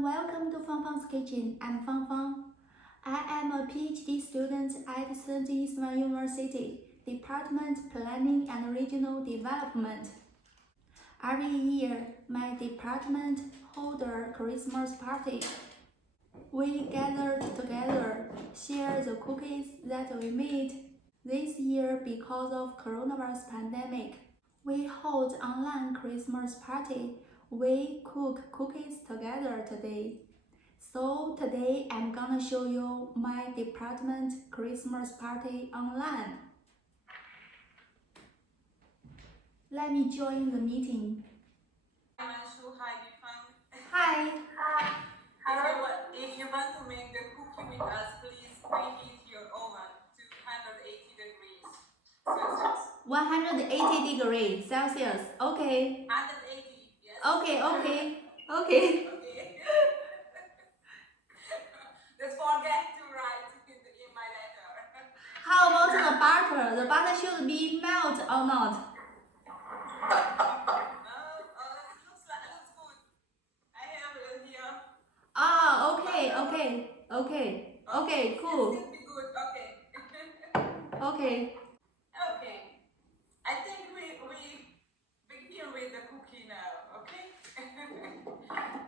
everyone, welcome to Fang's Kitchen. I'm Fang. I am a PhD student at Serbian University, Department Planning and Regional Development. Every year, my department holds a Christmas party. We gather together, share the cookies that we made. This year, because of coronavirus pandemic, we hold online Christmas party. We cook cookies together today. So today I'm gonna show you my department Christmas party online. Let me join the meeting. Hi. If you want to make the cookie with us, please preheat your oven to 180 degrees Celsius. 180 degrees Celsius. Okay. 180, yes? Okay. Just forget to write it in my letter. How about the butter? The butter should be melted or not? Looks good. I have it here. Ah, okay, cool. This will be good, okay. Okay. Okay. I think we begin with the cookie now, okay?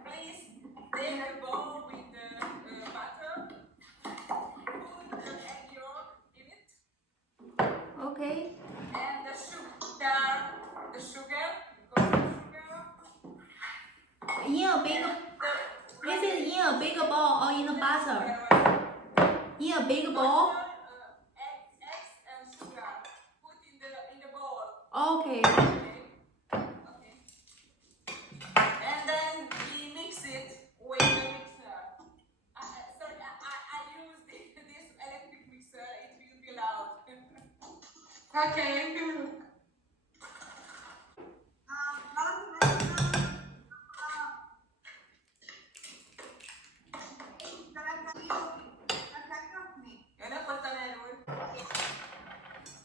Please take a bowl with the butter. Put the egg yolk in it. Okay. And the sugar, because sugar. This is in a big bowl or in a butter? In a big bowl? Eggs and sugar. Put in the bowl. Okay. Okay. And then we mix it with the mixer. Sorry, I use this electric mixer. It will be loud. Okay.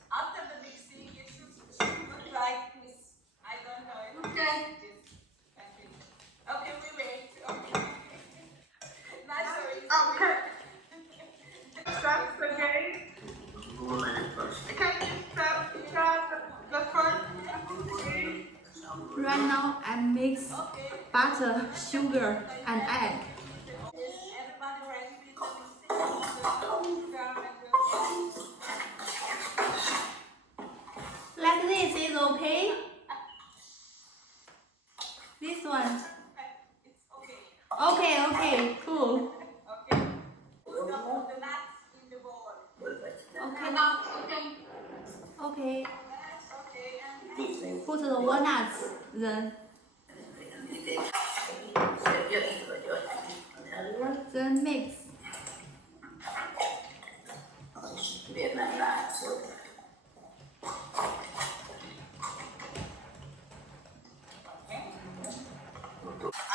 After the mixing, it should look like this. I don't know if it's okay, we wait. Okay. Nice story. Okay. That's okay. Can you start the first? Right now I mix butter, sugar, and egg. Everybody ready with the mixing? Like this is okay? This one. It's okay. Okay, cool. Okay. Put the nuts in the bowl. Okay. Okay. And Put the walnuts then. Then mix.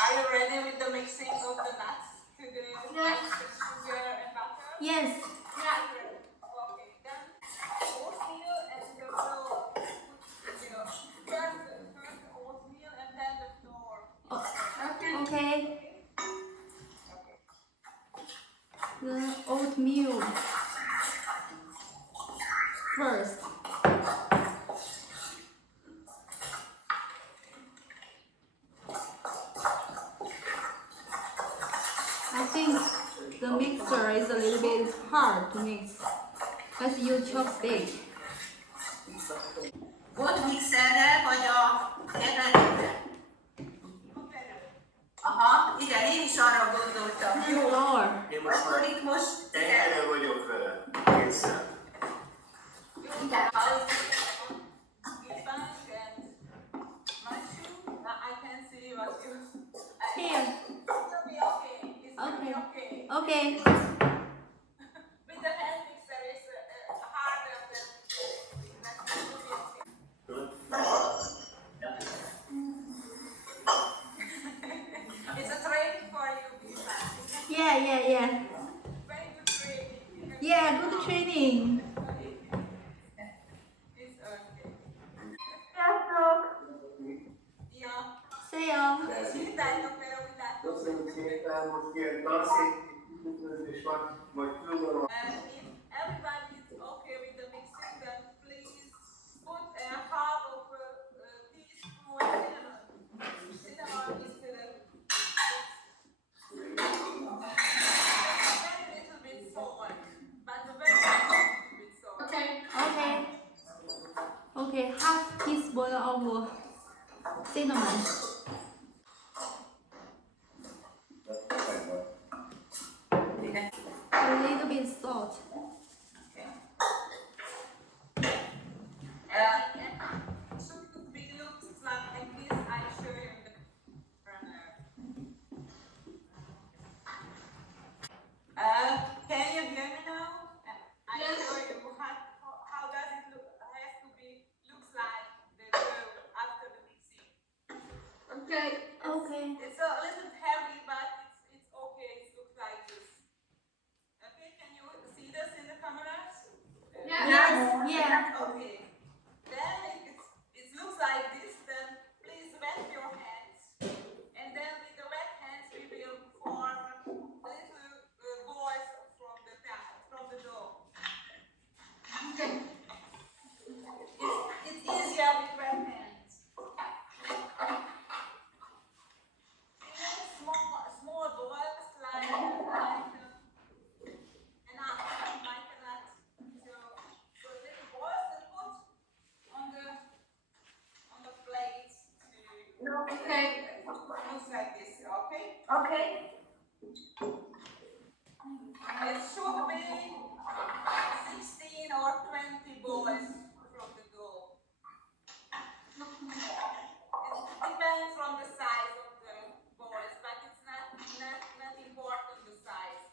are you ready with the mixing of the nuts to the sugar and butter? Yes. Okay, then oatmeal and the flour. First oatmeal and then the flour. Okay. The oatmeal first. I think the mixer is a little bit hard to mix. Let's use chopstick. Volt mixerrel vagy a keverővel? Aha, igen, én is arra gondoltam. Jó, Flour. akkor itt most... Erre vagyok vele. Készen. Igen, I can see what you. Here. It'll be okay. It's gonna be okay. Okay. With the hand mixer, it's harder than that. It will be okay. It's a training for you, Pisa. Yeah. Very good training. Yeah, good training. It's okay. sziasztok! Yeah. See ya. Sziasztok, pero with that. Köszönjük szépen, most ilyen tanszék üdvözlés van, majd különböző. And if everybody is okay with the mixing, then please put a half of a teaspoon cinnamon. Cinnamon is very little bit salt, but a very little bit salt. Okay. Okay. Okay, half teaspoon of cinnamon. A little bit salt. Should be looks like this. I show you in the corner. Can you hear me now? I show you how does it look? Has to be looks like the dough after the mixing. Okay. Okay. It's a little heavy, but it's okay. It looks like this. Okay, can you see this in the cameras? Yes, yeah. Okay. Then it looks like this. Then please wet your hands, and then with the wet hands we will form little balls from the dough. Okay. It's easier with wet hands. Small balls like so little balls to put on the plate. Okay. Looks like this, okay? Okay. It should be 16 or 20 balls from the dough. It depends on the size of the balls, but it's not important the size.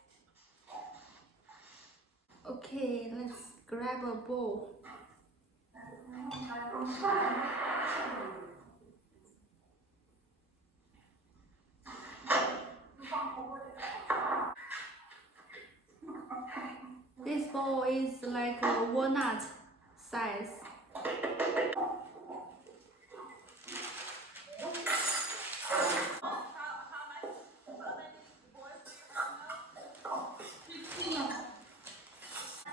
Okay, let's grab a bowl. This bowl is like a walnut size. How many balls do you have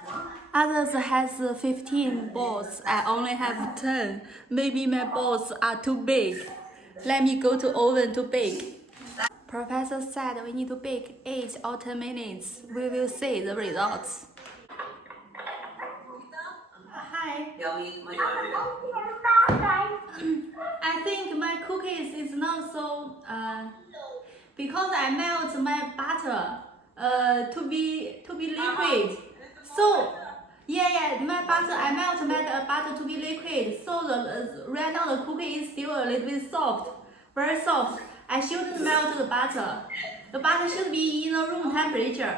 now? Others has 15 balls. I only have 10. Maybe my balls are too big. Let me go to oven to bake. Professor said we need to bake 8 or 10 minutes. We will see the results. Hi. เดี๋ยวมีมา I think my cookies is not so because I melt my butter to be liquid. So yeah, my butter I melt my butter to be liquid. So the right now the cookie is still a little bit soft, very soft. I shouldn't melt the butter. The butter should be in a room temperature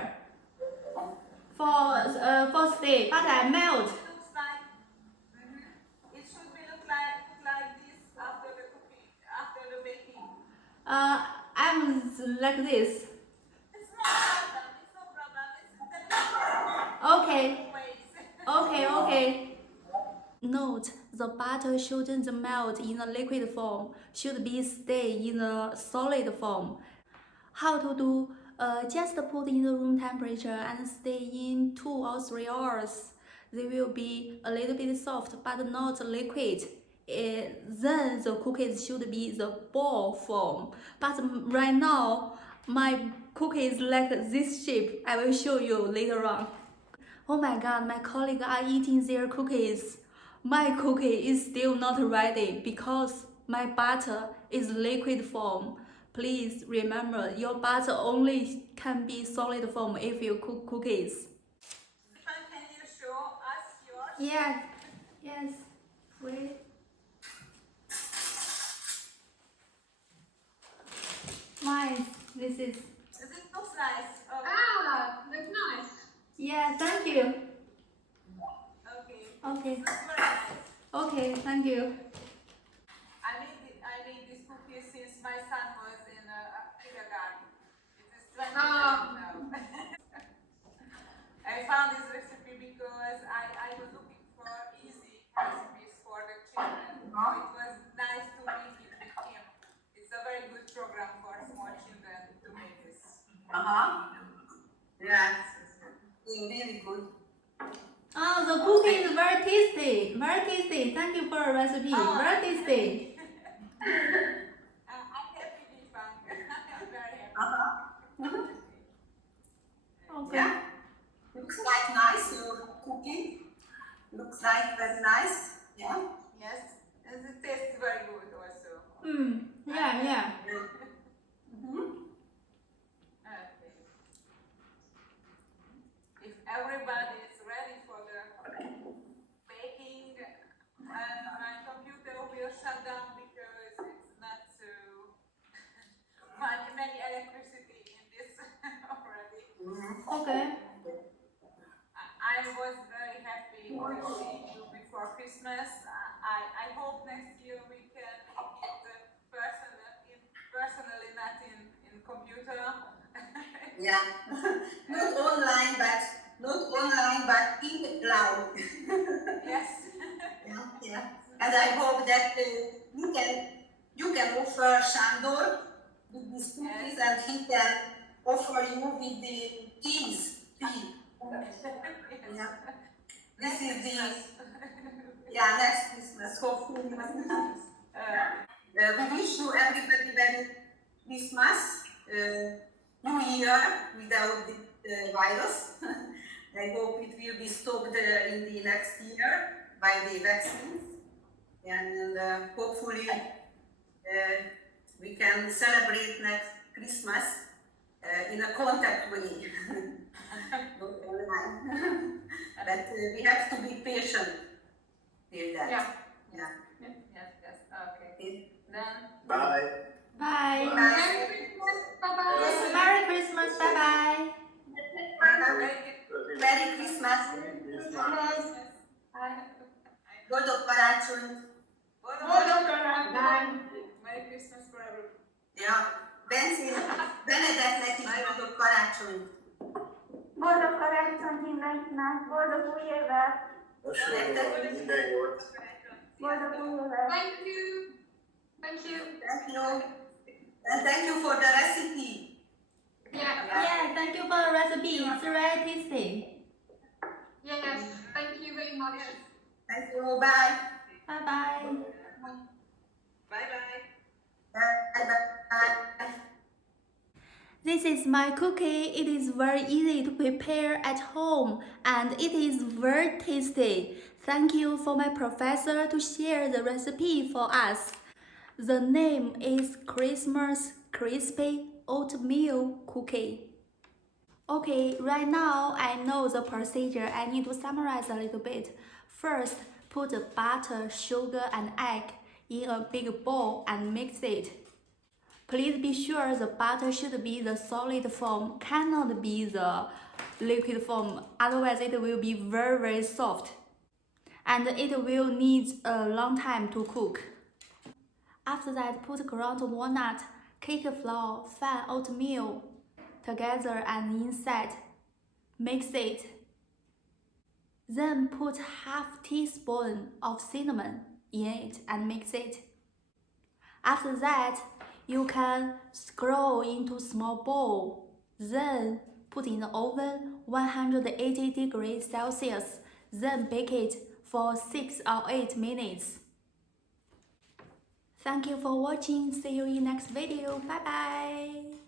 for stay, but I melt. It looks like it should be look like this after the cooking, after the baking. I'm like this. It's no problem. It's Okay. ways. Okay. Note, the butter shouldn't melt in a liquid form, should be stay in a solid form. How to do? Just put in the room temperature and stay in 2 or 3 hours. They will be a little bit soft but not liquid. Then the cookies should be the ball form. But right now, my cookie is like this shape. I will show you later on. Oh my god, my colleagues are eating their cookies. My cookie is still not ready because my butter is liquid form. Please remember, your butter only can be solid form if you cook cookies. Can you show us yours? Yes. Wait. Mine. This is. Does it look nice? Ah, that's nice. Yeah, thank you. Okay. Okay. Looks very nice. Okay, thank you. I made this cookie since my son was in kindergarten. It is 20 Ah. now. I found this recipe because I was looking for easy recipes for the children. So it was nice to make it with him. It's a very good program for small children. Yeah. Really good. Oh, the cookie is very tasty. Very tasty. Thank you for the recipe. Very tasty. I'm happy with Fang. I'm very happy. Okay. Yeah. Looks like nice, your cookie. Looks like very nice. Yeah. Yes, and the taste is very good also. Yeah, yeah. Okay. If everybody is ready for the baking, my computer will shut down because it's not so many electricity in this already. Okay. I was very happy to see you before Christmas. I hope next year we can make it personally, not in computer. Yeah. Not online, but in the cloud. Yes. Yeah. And I hope that you can offer Sándor with these cookies, and he can offer you with the tea. Yeah. This is the next Christmas, hopefully. We wish you everybody Merry Christmas, New Year without the virus. I hope it will be stopped in the next year by the vaccines, and hopefully we can celebrate next Christmas in a contact way. Not online. But we have to be patient till that. Yeah. Yeah. Yes. Okay. Then. Bye. Bye. Bye. Bye-bye. Merry Christmas. Bye bye. Merry Christmas. Boldog karácsony. Merry Christmas for everyone. Ja, Benedeknek is boldog karácsony. Boldog karácsonyt mindenkinek, boldog új évet! Hasonló minden jót. Boldog új évet! Thank you. Thank you. And thank you for the recipe. Yeah, thank you for the recipe. It's very tasty. Yes, thank you very much. Thank you. Bye. Bye bye. Bye-bye. Bye. This is my cookie. It is very easy to prepare at home and it is very tasty. Thank you for my professor to share the recipe for us. The name is Christmas Crispy Oatmeal Cookie. Okay, right now I know the procedure. I need to summarize a little bit. First, put the butter, sugar and egg in a big bowl and mix it. Please be sure the butter should be the solid form, cannot be the liquid form, otherwise it will be very soft. And it will need a long time to cook. After that, put ground walnut, cake flour, fine oatmeal together and inside. Mix it. Then put half teaspoon of cinnamon in it and mix it. After that, you can scroll into small bowl. Then put in the oven 180 degrees Celsius. Then bake it for 6 or 8 minutes. Thank you for watching. See you in next video. Bye bye.